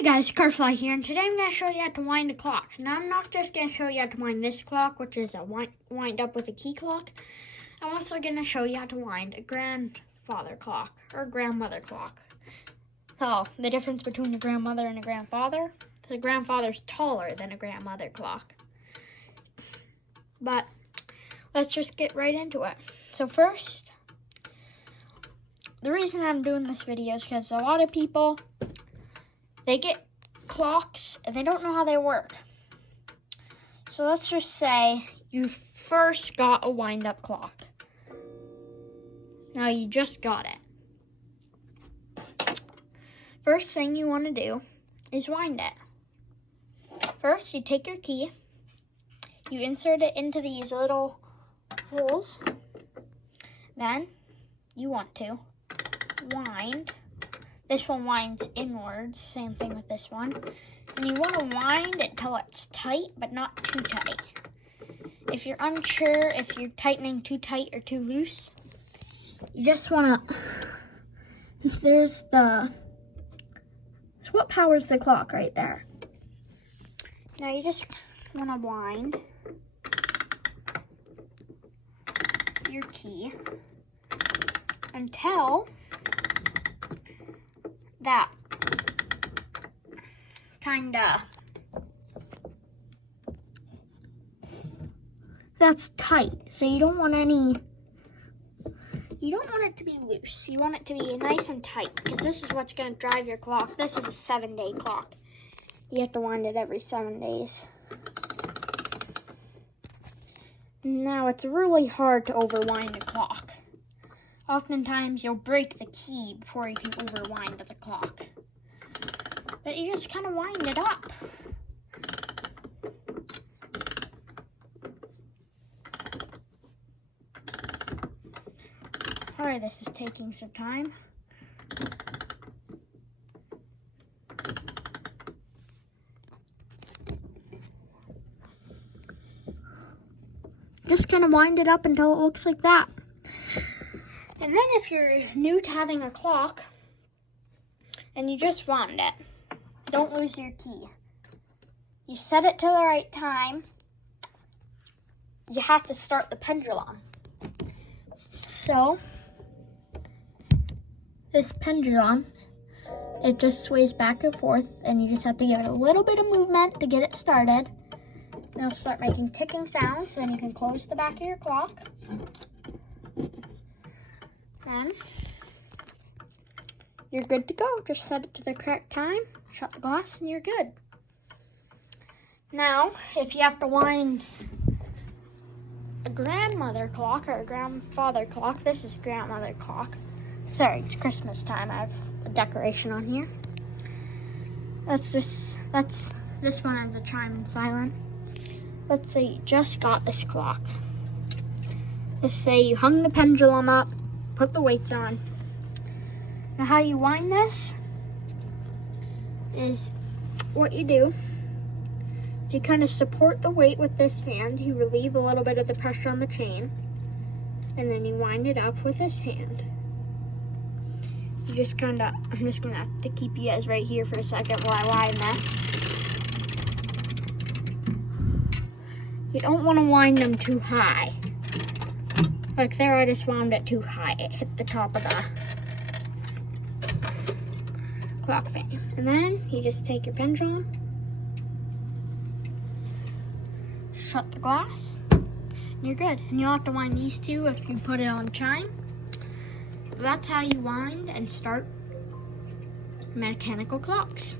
Hey guys, Carfly here, and today I'm going to show you how to wind a clock. Now I'm not just going to show you how to wind this clock, which is a wind up with a key clock. I'm also going to show you how to wind a grandfather clock, or grandmother clock. Oh, the difference between a grandmother and a grandfather? The grandfather's taller than a grandmother clock. But let's just get right into it. So first, the reason I'm doing this video is because a lot of people, they get clocks and they don't know how they work. So let's just say you first got a wind-up clock. Now you just got it. First thing you want to do is wind it. First, you take your key, you insert it into these little holes. Then you want to wind. This one winds inwards, same thing with this one. And you want to wind it until it's tight, but not too tight. If you're unsure if you're tightening too tight or too loose, you just want to, there's the, so what powers the clock right there? Now you just want to wind your key until that that's tight. So you don't want it to be loose. You want it to be nice and tight, because this is what's going to drive your clock. This is a 7-day clock. You have to wind it every 7 days. Now it's really hard to overwind a clock. Oftentimes you'll break the key before you can overwind the clock. But you just kind of wind it up. Sorry, this is taking some time. Just kind of wind it up until it looks like that. And then if you're new to having a clock and you just wound it, don't lose your key. You set it to the right time. You have to start the pendulum. So this pendulum, it just sways back and forth, and you just have to give it a little bit of movement to get it started. And it'll start making ticking sounds, then you can close the back of your clock. Then you're good to go. Just set it to the correct time, shut the glass, and you're good. Now, if you have to wind a grandmother clock or a grandfather clock, this is a grandmother clock. Sorry, it's Christmas time. I have a decoration on here. This one has a chime and silent. Let's say you just got this clock. Let's say you hung the pendulum up, put the weights on. Now how you wind this is, what you do is you kind of support the weight with this hand. You relieve a little bit of the pressure on the chain, and then you wind it up with this hand. You just kind of, I'm just going to have to keep you guys right here for a second while I wind this. You don't want to wind them too high. Like there, I just wound it too high. It hit the top of the clock fan. And then you just take your pendulum, shut the glass, and you're good. And you'll have to wind these two if you put it on chime. That's how you wind and start mechanical clocks.